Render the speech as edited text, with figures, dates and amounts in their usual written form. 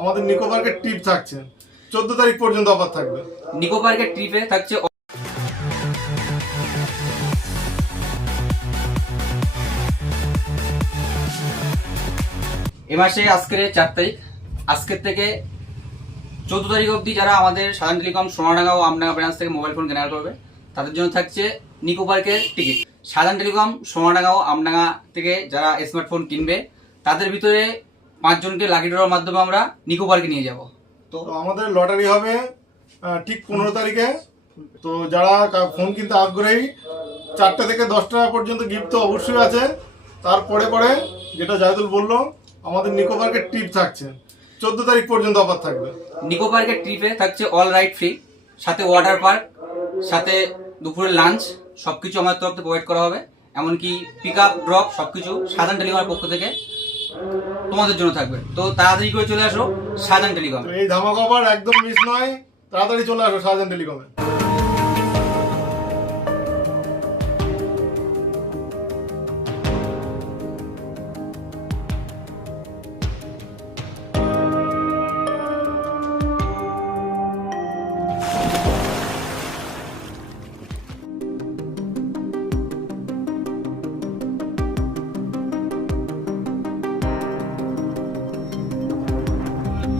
আমাদের নিকো পার্কের ট্রিপ থাকছে 14 তারিখ পর্যন্ত অফার থাকবে। নিকো পার্কের ট্রিপে থাকছে এ মাসে আজকের 4 তারিখ, আজকের থেকে 14 তারিখ অবধি যারা আমাদের সাধারণ টেলিকম সোনাডাঙ্গা ও আমডাঙ্গা ব্রাঞ্চ থেকে মোবাইল ফোন কেনার করবে তাদের জন্য থাকছে নিকো পার্কের টিকিট। সাধারণ টেলিকম সোনাডাঙ্গা ও আমডাঙ্গা থেকে যারা স্মার্টফোন কিনবে তাদের ভিতরে 5 জনকে লাকি ড্রর মাধ্যমে আমরা নিকো পার্কে নিয়ে যাব। তো আমাদের লটারি হবে ঠিক 15 তারিখে। তো যারা ফোন কিনতে আগ্রহী 4টা থেকে 10টা পর্যন্ত গিফট তো অবশ্যই আছে। তারপরে যেটা জাহিদুল বললো, আমাদের নিকো পার্কের ট্রিপ থাকছে 14 তারিখ পর্যন্ত অফার থাকবে। নিকো পার্কের ট্রিপে থাকছে অল রাইড ফ্রি, সাথে ওয়াটার পার্ক, সাথে দুপুরের লাঞ্চ সবকিছু আমাদের তরফ থেকে প্রোভাইড করা হবে। এমনকি পিক আপ ড্রপ সবকিছু সাধারণ টেলিকমের পক্ষ থেকে তোমাদের জন্য থাকবে। তো তাড়াতাড়ি করে চলে আসো সাধারণ টেলিকম। তো এই ধামাকা অফার একদম মিস নয়, তাড়াতাড়ি চলে আসো সাজান টেলিকমে।